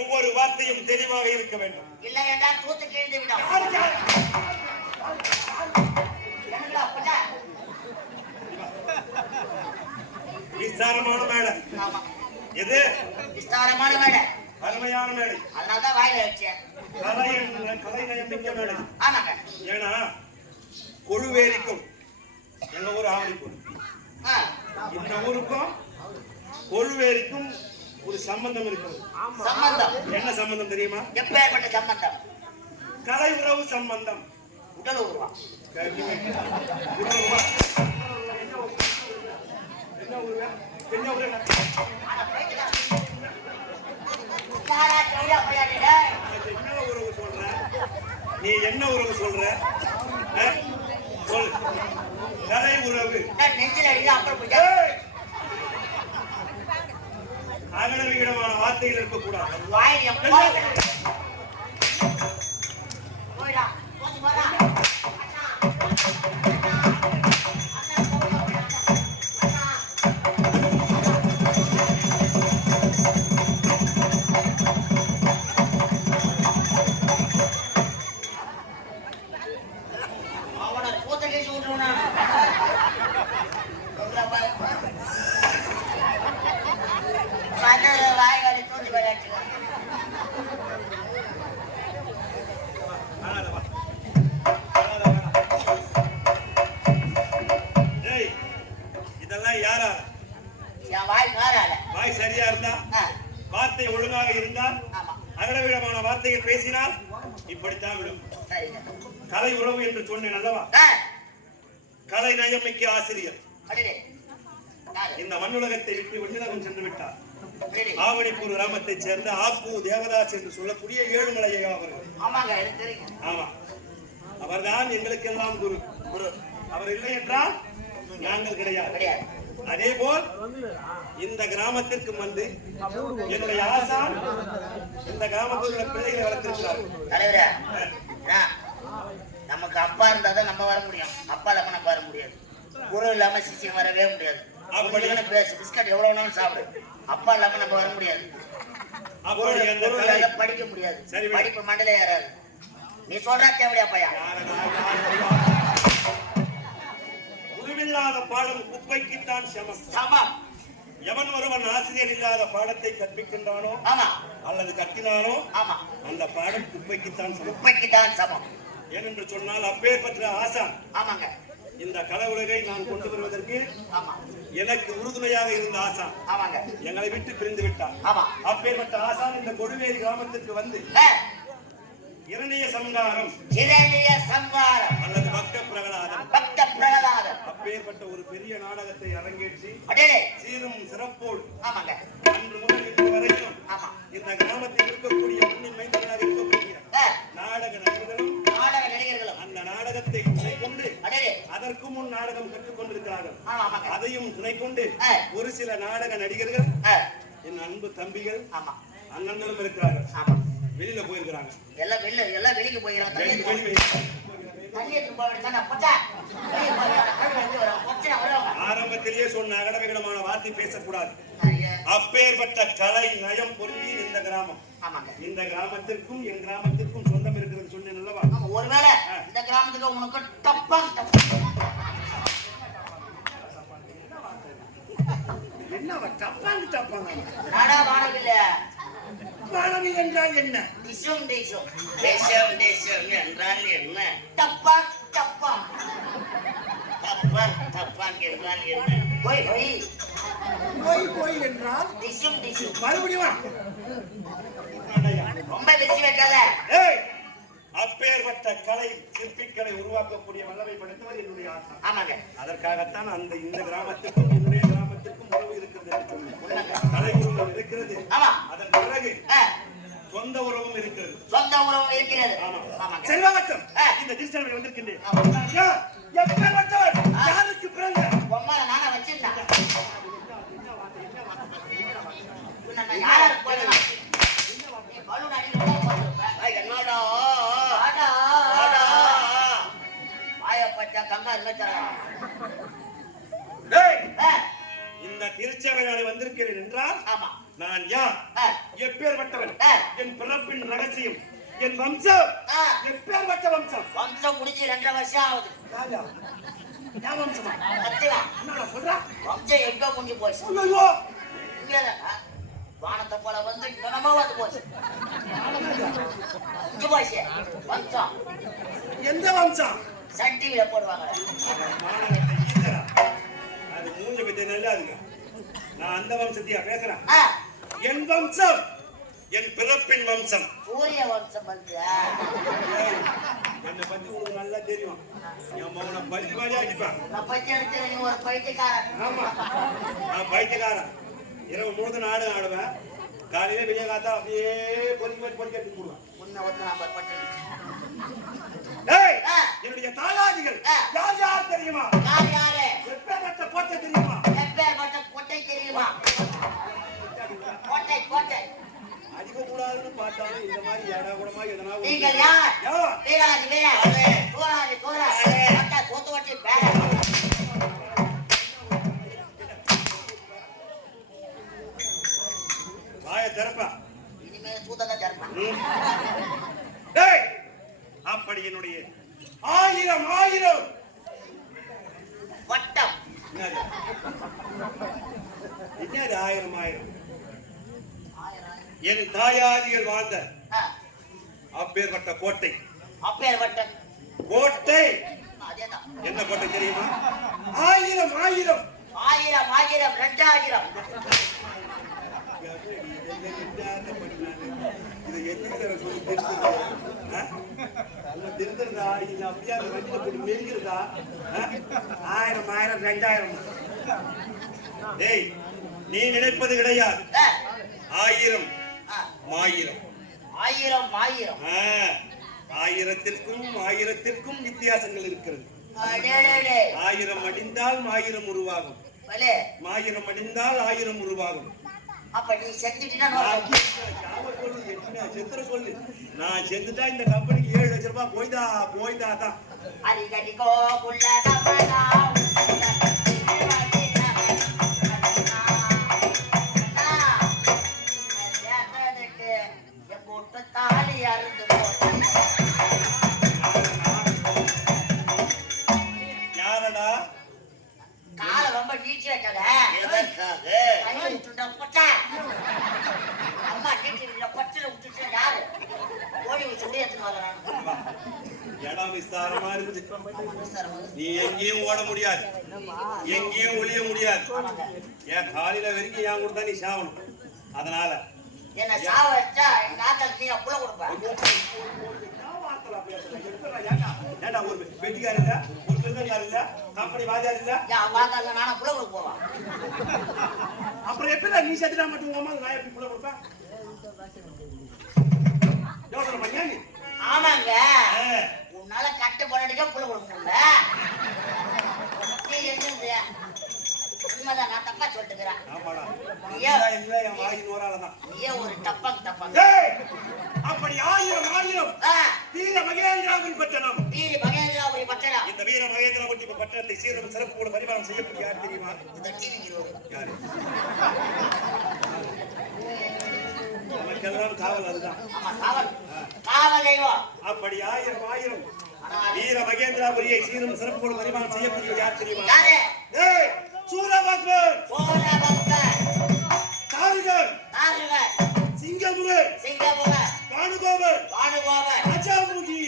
ஒவ்வொரு வார்த்தையும் தெளிவாக இருக்க வேண்டும். இல்லை என்றால் தூத்து கிழிந்து விடும். விஸ்தாரமான மேடை. எது விஸ்தாரமான மேடை? அருமையான மேடை. அதனாலதான் வாயில வச்சேன். கலை நயமிக்க மேடை. ஆமாங்க. ஏன்னா கொழுவேரிக்கும் எங்க ஊர் ஆவணிக்கும் இந்த ஊருக்கும் கொழுவேரிக்கும் ஒரு சம்பந்தம் இருக்கிறது. சம்பந்தம் என்ன சம்பந்தம் தெரியுமா? எப்பேற்பட்ட சம்பந்தம்? கலை உறவு சம்பந்தம். உடல் உருவா உறவு சொல்ற நீ என்ன உறவு சொல்ற? சொல். கலை உறவு. நெஞ்சில் அடிக்க அப்புறம் அகலவிடமான வார்த்தைகள் இருக்கக்கூடாது. அவனை கூத்த கேசி விட்டுருவா வாய்காடி தூண்டி விளையாட்டு. இதெல்லாம் யாரா? என் வாய் மாறால. வாய் சரியா இருந்தா, வார்த்தை ஒழுங்காக இருந்தால், அகலவிடமான வார்த்தைகள் பேசினால் இப்படித்தான் விடும். கலை உறவு என்று சொன்னேன் அல்லவா? கலை நயமிக்க ஆசிரியர் இந்த மண்ணுலகத்தை விட்டு விண்ணகம் சென்று விட்டார். ஆவணிப்பூர் கிராமத்தைச் சேர்ந்த ஆப்பு தேவதாஸ் என்று சொல்லக்கூடிய ஏழுமலையா அவர்கள். ஆமா, அவர்தான் எங்களுக்கெல்லாம் குரு. அவர் இல்லை என்றால் நாங்கள் கிடையாது. அதே போல் இந்த கிராமத்திற்கு வந்து என்னுடைய ஆசான் இந்த கிராமத்தில் உள்ள பிள்ளைகளை வளர்த்திருக்கிறார்கள். நமக்கு அப்பா இருந்தாதான் நம்ம வர முடியும். அப்பா இல்லாம நம்ம வர முடியாது. குரு இல்லாம சிசியம் வரவே முடியாது. அப்படியான பேசு பிஸ்கட் எவ்வளவு வேணாலும் சாப்பிடு. அப்பா இல்லாம நம்ம வர முடியாது. படிக்க முடியாது. படிப்பு மண்டல ஏறாது. நீ சொல்றா தேவையா பையா? குருவில்லாத பாடம் குப்பைக்குத்தான் சமம். எவன் ஒருவன் ஆசிரியர் இல்லாத பாடத்தை கற்பிக்கின்றானோ அல்லது கற்பினானோ அந்த பாடம் குப்பைக்குத்தான் சமம். ஏனென்று சொன்னால் அப்பேற்பட்ட ஆசான் இந்த கலை உலகை நான் கொண்டு வருவதற்கு எனக்கு உறுதுணையாக இருந்த ஆசான் ஆமாங்க எங்களை விட்டு பிரிந்து விட்டார். ஆமா அப்பேற்பட்ட ஆசான் இந்த கொடுவேரி கிராமத்திற்கு வந்து இரணிய சங்காரம் அல்லது பக்த பிரகலாதம் அப்பேற்பட்ட ஒரு பெரிய நாடகத்தை அரங்கேற்றி சீரும் சிறப்போடு அன்று முதல் இன்று வரையிலும் இந்த கிராமத்தில் இருக்கக்கூடிய முன்னின் மைந்தர்களாக இருக்கக்கூடிய நாடக நடிகர்களும் அந்த நாடகத்தை துணை கொண்டு அதற்கு முன் நாடகம் கற்றுக் கொண்டிருக்கிறார்கள். அதையும் துணை கொண்டு ஒரு சில நாடக நடிகர்கள் என் அன்பு தம்பிகள் அண்ணன்களும் இருக்கிறார்கள். வெளியில போயிருக்கிறாங்க. எல்லாம் வெளிக்கு போயிடறாங்க. ஆரம்பத்திலேயே சொன்ன அகடவிகடமான வார்த்தை பேசக்கூடாது. அப்பேற்பட்ட கலை நயம் பொருந்தி இந்த கிராமம். இந்த கிராமத்திற்கும் என் கிராமத்திற்கும் சொந்தம் இருக்கிறது சொன்னேன் அல்லவா? ஒருவேளை இந்த கிராமத்துக்கு உனக்கு டப்பா என்னவா டப்பாங்க டப்பாங்க நாடா வானவில்ல வானவி என்றால் என்ன? டிஷம் டிஷம் டிஷம் டிஷம் என்றால் என்ன? டப்பா டப்பா டப்பா டப்பா என்றால் என்ன? போய் போய் போய் போய் என்றால் டிஷம் டிஷம் மறுபடியும் வா. ரொம்ப வெச்சி வைக்காத. ஏய் அப்பேற்பட்ட கலை சிற்பிகளை உருவாக்கக்கூடிய வல்லமை படைத்தவர் என்னுடைய ஆசை. ஆமாங்க அதற்காகத்தான் அந்த இந்த கிராமத்துக்கும் என்னுடைய கிராமத்திற்கும் உறவு இருக்கிறது. கலை உறவு இருக்கிறது. அதன் பிறகு சொந்த உறவும் இருக்கிறது. சொந்த உறவும் இருக்கிறது. செல்வவட்டம் இந்த டிஸ்டர்பை வந்திருக்கின்றேன். எப்பேற்பட்டவர் யாருக்கு பிறந்த பொம்மை நானா வச்சிருந்தேன். யாராருக்கு போயிடலாம் நீ பலூன் அடிக்கலாம் போட்டுருப்பேன். என்னடா வாயப்பட்ட கங்கா இல்லைச்சாரா இந்த திருச்சபை நாளை வந்திருக்கிறேன் என்றால் நான் யார், எப்பேற்பட்டவன், என் பிறப்பின் ரகசியம், என் வம்சம் எப்பேற்பட்ட வம்சம். வம்சம் முடிஞ்சு 2.5 வருஷம் ஆகுது. வம்சமா சொல்ற வம்சம் எங்க முடிஞ்சு போச்சு? இங்கதான் வானத்தை போல வந்து நம்ம வந்து போச்சு. இங்க போச்சு வம்சம். எந்த வம்சம்? சன் டிவில போடுவாங்க. அது மூஞ்ச பத்தி நல்லா அதுங்க. நான் அந்த வம்சத்தையா பேசுறேன். என் வம்சம் என் பிறப்பின் வம்சம். சூரிய வம்சம் வந்து என்னை பத்தி உங்களுக்கு நல்லா தெரியும். என் மகனை பள்ளி மாதிரி அடிப்பான். நான் பத்தி அடிச்சு நீ ஒரு பைத்தியக்காரன். ஆமா நான் பைத்தியக்காரன். இரவு முழுது நாடு ஆடுவேன். காலையில வெளியே காத்தா அப்படியே பொறுக்கி பொறுக்கி எடுத்து போடுவேன். முன்ன வந்து நம்ம பட்டு என்னுடைய தாயாதிகள் யார் யார் தெரியுமா? யார் யாரு? எப்பேற்பட்ட கோட்டை தெரியுமா? எப்பேற்பட்ட கோட்டை தெரியுமா? கோட்டை கோட்டை அடிக்க கூடாதுன்னு பார்த்தாலும் இந்த மாதிரி ஏடா கூடமா எதனா நீங்கள் யார்? வீராதி வீரா சூராதி சூரா அட்டா சோத்து வட்டி பேர வாய திறப்பா. இனிமே சூதக தர்மா. டேய் அப்படி என்னுடைய 1000 வட்டம் என்னது 1000 என் தாயாதிகள் வாழ்ந்த அப்பேற்பட்ட கோட்டை. அப்பேற்பட்ட கோட்டை அதேதான். என்ன கோட்டை தெரியுமா? 1000 2000 இதை எத்தனை சொல்லி தெரிஞ்சிருந்தா இல்ல அப்படியே அந்த வண்டியில போட்டு மெருகிறதா? 1000 2000 டேய் நீ நினைப்பது கிடையாது. 1000 1000 வித்தியாசங்கள் இருக்கிறது. 1000 அடிந்தால் 1000 உருவாகும். 1000 அடிந்தால் 1000 உருவாகும். அப்ப நீ செத்துட்டா சொல்லு. நான் செத்துட்டா இந்த கம்பெனிக்கு 7 லட்சம் ரூபாய் போய்தா தான். அடிக்கடிக்கோ புள்ள கமலா போட்டு தாலி அறுந்து யாரடா காலை ரொம்ப நீச்சு வைக்கல. அம்மா டீச்சர் பச்சையில விட்டுட்டு யாரு ஓடி வச்சு எடுத்துன்னு வரலாம். இடம் விஸ்தாரமா இருக்குது. நீ எங்கேயும் ஓட முடியாது, எங்கேயும் ஒளிய முடியாது. என் காலையில வரைக்கும் ஏன் கொடுத்தா நீ சாவணும். அதனால என்ன சாவ வச்சா எங்க ஆத்தல் நீ புள்ள கொடுப்ப. ஏண்டா ஒரு வெட்டிக்கார இல்ல, ஒரு பிள்ளைக்கார இல்ல, கம்பெனி வாதியார் இல்ல, வாதால நானா புள்ள கொடுக்க போவான். அப்புறம் எப்படி நீ செத்துட்டா மட்டும் உங்க அம்மா நான் எப்படி புள்ள கொடுப்பேன்? யோசனை பண்ணியா நீ? ஆமாங்க, உன்னால கட்டு போராடிக்க புள்ள கொடுக்க முடியல. நீ என்னது உண்மைதான், நான் தப்பா சொல்லிட்டுக்கிறேன். நீயே ஒரு டப்பாங்க. அப்படி ஆயிரம் ஆயிரம் வீர மகேந்திராபுரி பட்டணம், வீர மகேந்திராபுரி பட்டணம். இந்த வீர மகேந்திராபுரி பட்டணத்தை சீரும் சிறப்போடு பரிமாணம் செய்யக்கூடிய யார் தெரியுமா? யாரு? நமக்கெல்லாம் காவல் அதுதான். அப்படி ஆயிரம் ஆயிரம் வீர மகேந்திராபுரியை சீரும் சிறப்போடு பரிமாணம் செய்யக்கூடிய யார் தெரியுமா? சூரபத்மன், தாருகன், சிங்கமுகன், பானுகோபன், அச்சாமுகி,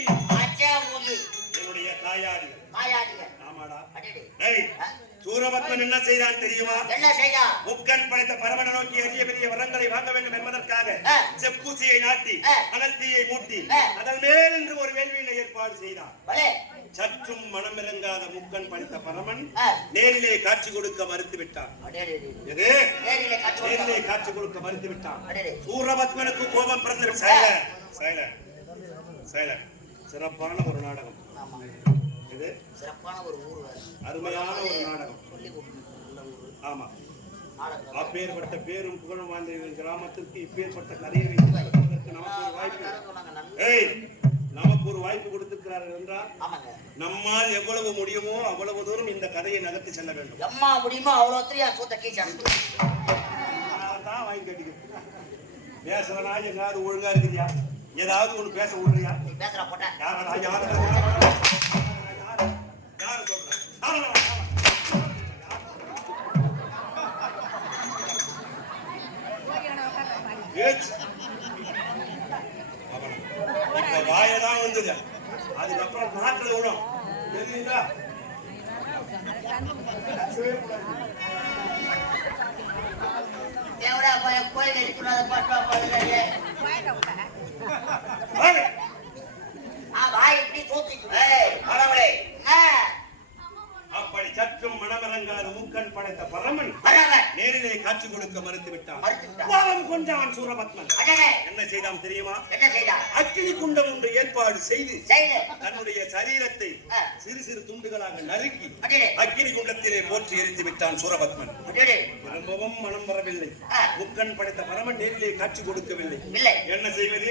என்னுடைய தாயாடிகள். ஆமாடா. சூரபத்மன் என்ன செய்தான் தெரியுமா? என்ன செய்தான்? முக்கன் படைத்த பரமனை நோக்கி அரிய பெரிய வரங்களை வாங்க வேண்டும் என்பதற்காக செப்பூசியை நாட்டி அனல் தீயை மூட்டி அதன் மேல் என்று ஒரு வேள்வியில ஏற்பாடு செய்தான். சற்றும் மனமிறங்காத முக்கன் படைத்த பரமன் நேரிலே காட்சி கொடுக்க மறுத்து விட்டான். நேரிலே காட்சி கொடுக்க மறுத்து விட்டான். சூரபத்மனுக்கு கோபம் பிறந்து சிறப்பான ஒரு நாடகம் இது, சிறப்பான ஒரு ஊர், அருமையான ஒரு நாடகம். ஆமா, அப்பேற்பட்ட பேரும் புகழும் வாழ்ந்த கிராமத்திற்கு இப்பேற்பட்ட கதையை வைப்பதற்கு நமக்கு ஒரு வாய்ப்பு, நமக்கு ஒரு வாய்ப்பு கொடுத்திருக்கிறார்கள் என்றால் நம்மால் எவ்வளவு முடியுமோ அவ்வளவு தூரம் இந்த கதையை நகர்த்தி செல்ல வேண்டும். எம்மா முடியுமோ அவ்வளவு தான் வாங்கி கட்டிக்க. பேசுறனா எங்காவது ஒழுங்கா இருக்குதியா? ஏதாவது ஒண்ணு பேச விடுறியா? பேசுறா போட்டா வாயதான் வந்தது, அதுக்கப்புறம் நாட்டில் விடும் தெரியுங்களா? கோயில் எடுத்துடாத பாட்டு வாய் எப்படி அப்படி சற்றும் மனமிறங்காத மூக்கன் படைத்த பரமன் நேரிலே காட்சி கொடுக்க மறுத்து விட்டான். கோபம் கொண்டான் சூரபத்மன். என்ன செய்தான் தெரியுமா? அக்கினி குண்டம் ஒன்று ஏற்பாடு செய்து தன்னுடைய சரீரத்தை சிறு சிறு துண்டுகளாக நறுக்கி அக்கினி குண்டத்திலே போற்றி எரித்து விட்டான் சூரபத்மன். திரும்பவும் மனம் வரவில்லை. முக்கன் படைத்த பரமன் நேரிலே காட்சி கொடுக்கவில்லை. என்ன செய்வது?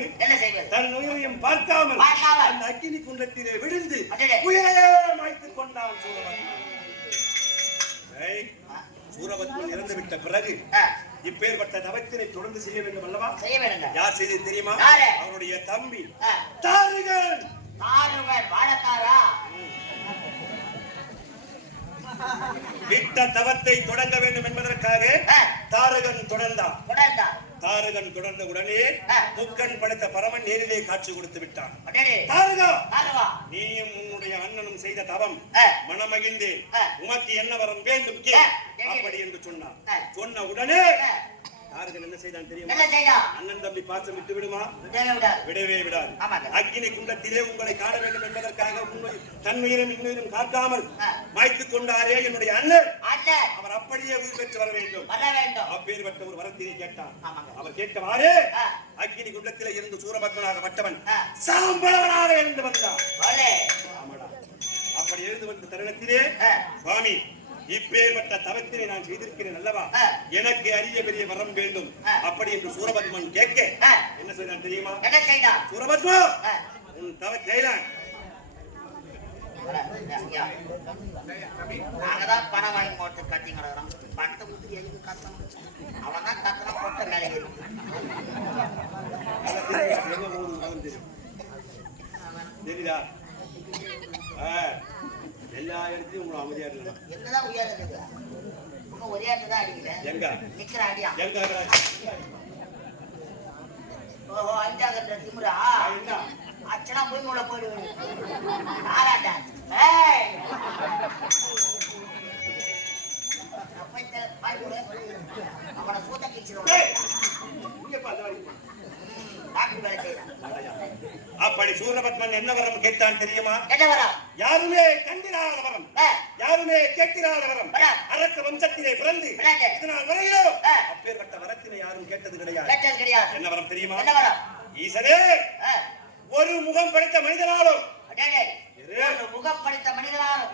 தன் உயிரையும் பார்க்காமல் அந்த அக்கினி குண்டத்திலே விழுந்து உயிரையே மாய்த்துக் கொண்டான் சூரபத்மன். சூரபத்மன் இறந்துவிட்ட பிறகு இப்பேற்பட்ட தவத்தினை தொடர்ந்து செய்ய வேண்டும் அல்லவா? யார் செய்தது தெரியுமா? அவருடைய தம்பி தாருகன். விட்ட தவத்தை தொடங்க வேண்டும் என்பதற்காக தாரகன் தொடர்ந்தான். தாரகன் தொடர்ந்த உடனே முக்கன் படைத்த பரமன் நேரிலே காட்சி கொடுத்து விட்டான். தாரகா, நீயும் உன்னுடைய அண்ணனும் செய்த தவம் மனமகிழ்ந்தேன், உமக்கு என்ன வரம் வேண்டும் கே அப்படி என்று சொன்னான். சொன்ன உடனே தாரகன் என்ன செய்தான் தெரியுமா? அண்ணன் தம்பி பாசம் விட்டு விடுமா? விடவே விடாது. அக்கினி குண்டத்திலே உங்களை காண வேண்டும் என்பதற்காக தன் உயிரும் இன்னுயிரும் காக்காமல் மாய்த்துக் கொண்டாரே என்னுடைய அண்ணன், அவர் அப்படியே உயிர் பெற்று வர வேண்டும். அப்பேற்பட்ட ஒரு வரத்தினை கேட்டான். அவர் கேட்கவாறு அக்கினி குண்டத்திலே இருந்து சூரபத்மனாக பட்டவன் சாம்பளவனாக எழுந்து வந்தான். அப்படி எழுந்து வந்த தருணத்திலே சுவாமி இப்பேற்பட்ட தவத்தினை நான் செய்திருக்கிறேன் அல்லவா, எனக்கு அரிய பெரிய வரம் வேண்டும் அப்படி என்று சூரபத்மன் கேட்க என்ன செய்தான் தெரியுமா? சூரபத்மா, உன் தவ செய்யலாம். நாங்கதான் பணம் வாங்கி போட்டு கட்டி கிடக்குறோம். பணத்தை கொடுத்து எதுக்கு கத்தணும்? அவன் தான் கத்தணும் போட்ட மேலே தெரியுதா? எல்லா இடத்தையும் உங்களை அமைதியா இருக்கலாம். என்னதான் உயர் இருக்குது? ஒரே இடத்துல தான் அடிக்கல. எங்க நிக்கிற அடியா? எங்க ஓஹோ, அஞ்சாங்கன்ற திமிரா? என்ன அச்சனா போய் உள்ள போயிடுவேன். யாராண்டா? ஏய்! அப்பைத்த பாய் போடு. அவன சூத்த கிச்சிடுவான். ஏய், இங்க பா, அந்த வழி போ. டாக்டர் வேலை செய்யறான். அப்படி சூரபத்மன் என்ன வரம் கேட்டான் தெரியுமா? என்ன வரா? யாருமே கண்டிராத வரம், யாருமே கேட்கிறாத வரம், வரம். அரக்க வம்சத்திலே பிறந்து பிறந்து. இதனால் வரையிலும் அப்பேற்பட்ட வரத்தினை யாரும் கேட்டது கிடையாது. கேட்டது கிடையாது. என்ன வரம் தெரியுமா? என்ன வரா? ஈசனே, ஒரு முகம் படைத்த மனிதனாலும் அடடே, ஒரு முகம் படைத்த மனிதனாலும்,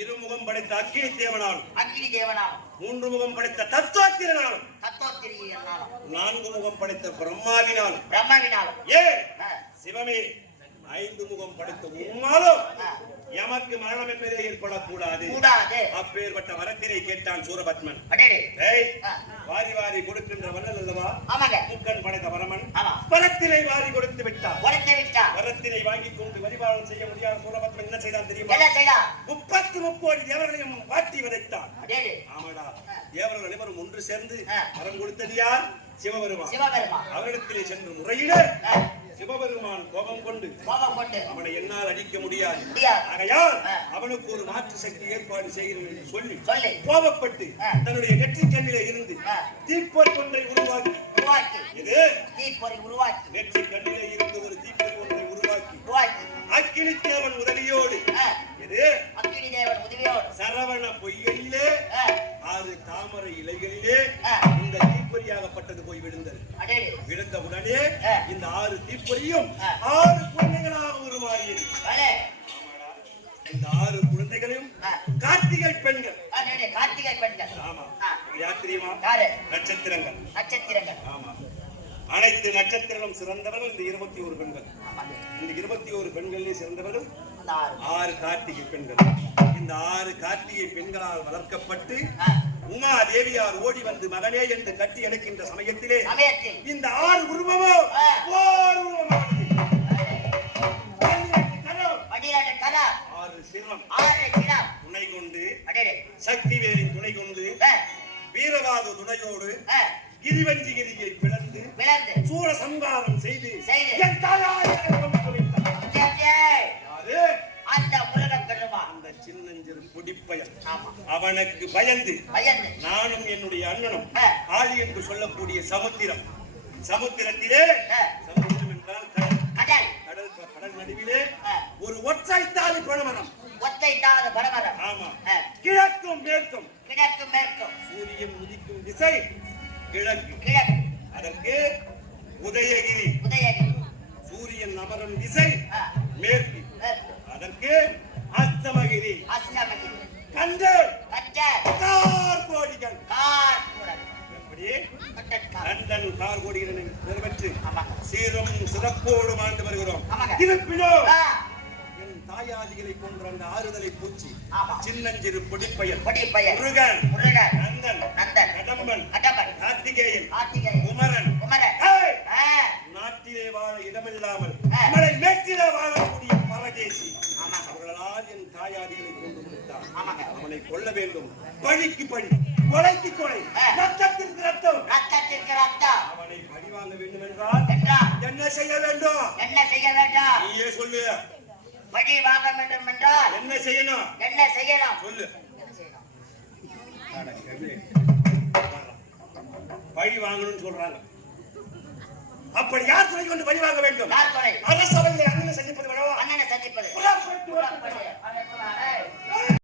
இருமுகம் படைத்த அக்கினி தேவனாலும், அக்கினி தேவனாலும், மூன்று முகம் படைத்த தத்துவத்தினாலும், தத்துவத்திரியினாலும், நான்கு முகம் படைத்த பிரம்மாவினாலும், பிரம்மாவினாலும், ஏ சிவமே, ஐந்து முகம் படைத்த உம்மாலும் எமக்கு மரணம் என்பதே ஏற்படக்கூடாது. கூடாது. அப்பேற்பட்ட வரத்தினை கேட்டான் சூரபத்மன். அடடே, ஏய், வாரி வாரி கொடுக்கின்ற வள்ளல் அல்லவா? ஆமாங்க. முக்கன் படைத்த வரமன் ஆமா. வரத்தினை வாரி கொடுத்து விட்டான். உடைத்து விட்டான். வரத்தினை வாங்கி கொண்டு வழிபாடு செய்ய முடியாத சூரபத்மன் என்ன செய்தான் தெரியுமா? என்ன செய்தான்? 30 தேவர்களையும் வாட்டி விதைத்தான். அடடே, ஆமாடா, தேவர்கள் அனைவரும் ஒன்று சேர்ந்து வரம் கொடுத்தது யார்? சிவபெருமான். சிவபெருமான். அவரிடத்திலே சென்று முறையிட சிவபெருமான் கோபம் கொண்டு அவனை என்னால் அடிக்க முடியாது. ஆகையால் அவனுக்கு ஒரு மாற்று சக்தி ஏற்பாடு செய்கிறேன் என்று சொல்லி கோபப்பட்டு தன்னுடைய நெற்றிக் கண்ணிலே இருந்து தீப்பொறி ஒன்றை உருவாக்கி இது நெற்றிக் கண்ணிலே இருந்து ஒரு தீப்பொறி ஒன்றை உருவாக்கி அக்கினி தேவன் உதவியோடு இது அக்கினி தேவன் உதவியோடு சரவண பொய்கையிலே 6 தாமரை இலைகளிலே இந்த தீப்பொறியாகப்பட்டது போய் விழுந்தது. விழுந்த உடனே இந்த 6 தீப்பொறியும் 6 குழந்தைகளாக உருவாகியது. இந்த 6 குழந்தைகளையும் கார்த்திகை பெண்கள். கார்த்திகை பெண்கள். ஆமா, யார் தெரியுமா? நட்சத்திரங்கள். நட்சத்திரங்கள். ஆமா, அனைத்து நட்சத்திரம் சிறந்தவர்கள் இந்த 21 பெண்கள். இந்த 21 பெண்களிலே சிறந்தவர்கள் 6 கார்த்திகை பெண்கள். இந்த 6 கார்த்திகை பெண்களால் வளர்க்கப்பட்டு உமா தேவியார் ஓடி வந்து மகனே என்று கட்டி அணைக்கின்ற சமயத்திலே இந்த 6 உருவமும் ஓர் உருவமானது. 6 சிரம் துணை கொண்டு சக்திவேலின் துணை கொண்டு வீரவாத துணையோடு கிரிவஞ்சிகிரியை பிளந்து சூர சங்காரம் செய்து என் தாயாரை அந்த சின்னஞ்சிறு பொடிப்பயன் அவனுக்கு பயந்து நானும் என்னுடைய அண்ணனும் ஆதி என்று சொல்லக்கூடிய சமுத்திரம். சமுத்திரத்திலே சமுத்திரம் என்றால் கடல். கடல் நடுவிலே ஒரு ஒற்றைத்தாலி பனைமரம். ஆமா, கிழக்கும் மேற்கும். சூரியன் உதிக்கும் திசை கிழக்கு. அதற்கு உதயகிரி. சூரியன் அமரும் திசை மேற்கு. அதற்கு அஸ்தமகிரி. கண்டல் கார்கோடிகள். எப்படி லண்டன் கார்கோடிகளை நிறைவேற்றி சீரும் சிறப்போடு வாழ்ந்து வருகிறோம். இருப்பினும் என் தாயாதிகளை போன்ற அந்த ஆறுதலை பூச்சி சின்னஞ்சிறு பொடிப்பயன் முருகன், நந்தன், கடம்பன், கார்த்திகேயன், குமரன் நாட்டிலே வாழ இடமில்லாமல் மலை மேட்டிலே வாழக்கூடிய பரதேசி அவர்களால் என் தாயாதிகளை கொண்டு கொடுத்தான். அவனை கொல்ல வேண்டும். பழிக்கு பழி, கொலைக்கு கொலை, ரத்தத்திற்கு ரத்தம். அவனை பழி வாங்க வேண்டும் என்றால் என்ன செய்ய வேண்டும்? நீயே சொல்லு. பழி வாங்க வேண்டும் என்றால் என்ன செய்யணும்? சொல்லு. பழி வாங்கணும்னு சொல்றாங்க. அப்படி யார் துணை கொண்டு பழி வாங்க வேண்டும்? அரசவையிலே அண்ணனை சந்திப்பது. அண்ணனை சந்திப்பது.